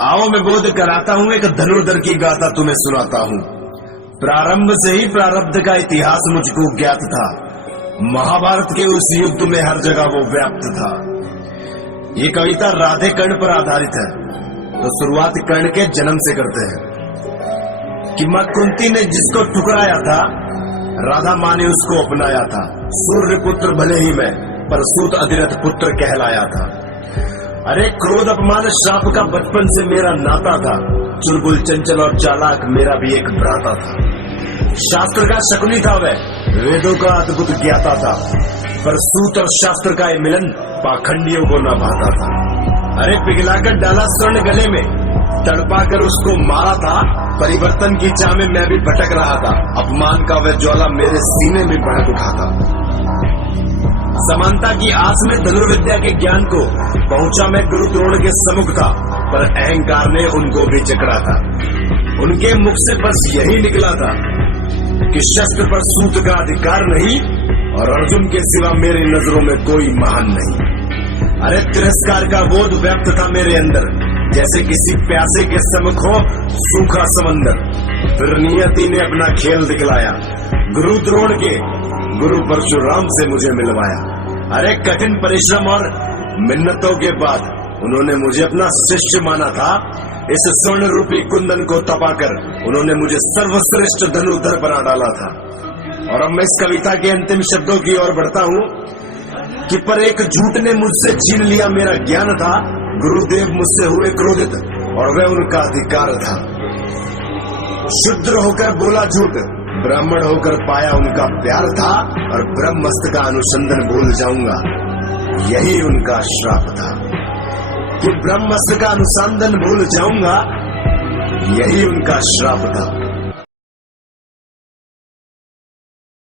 आओ मैं बोध कराता हूं, एक धनुर्धर की गाथा तुम्हें सुनाता हूं। प्रारंभ से ही प्रारब्ध का इतिहास मुझको ज्ञात था। महाभारत के उस युद्ध में हर जगह वो व्याप्त था। ये कविता राधे कर्ण पर आधारित है। तो शुरुआत कर्ण के जन्म से करते हैं कि मां कुंती ने जिसको ठुकराया था, राधा मां ने उसको अपनाया था। सूर्य पुत्र भले ही मैं, पर सूत अधिरथ पुत्र कहलाया था। अरे क्रोध अपमान श्राप का बचपन से मेरा नाता था। चुलबुल चंचल और चालाक मेरा भी एक भ्राता था। शास्त्र का शकुनी था वह, वेदों का अद्भुत ज्ञाता था, पर सूत और शास्त्र का ये मिलन पाखंडियों को न भाता था। अरे पिघलाकर डाला स्वर्ण गले में, तड़पाकर उसको मारा था। परिवर्तन की चाह में मैं भी भटक रहा था। अपमान का वह ज्वाला मेरे सीने में भड़क उठा था। समानता की आस में धनुर्विद्या के ज्ञान को पहुंचा मैं गुरु द्रोण के सम्मुख था, पर अहंकार ने उनको भी जकड़ा था। उनके मुख से बस यही निकला था कि शस्त्र पर सूत का अधिकार नहीं, और अर्जुन के सिवा मेरी नजरों में कोई महान नहीं। अरे तिरस्कार का बोध व्याप्त था मेरे अंदर, जैसे किसी प्यासे के सम्मुख हो सूखा समंदर। फिर नियति ने अपना खेल दिखलाया, गुरु द्रोण के गुरु परशुराम से मुझे मिलवाया। अरे कठिन परिश्रम और मिन्नतों के बाद उन्होंने मुझे अपना शिष्य माना था। इस स्वर्ण रूपी कुंदन को तपाकर उन्होंने मुझे सर्वश्रेष्ठ धनुर्धर बना डाला था। और अब मैं इस कविता के अंतिम शब्दों की ओर बढ़ता हूँ कि पर एक झूठ ने मुझसे छीन लिया मेरा ज्ञान था। गुरुदेव मुझसे हुए क्रोधित और वह उनका अधिकार था। शूद्र होकर बोला झूठ, ब्राह्मण होकर पाया उनका प्यार था। और ब्रह्मस्त्र का अनुसंधान भूल जाऊंगा, यही उनका श्राप था। कि ब्रह्मस्त्र का अनुसंधान भूल जाऊंगा, यही उनका श्राप था।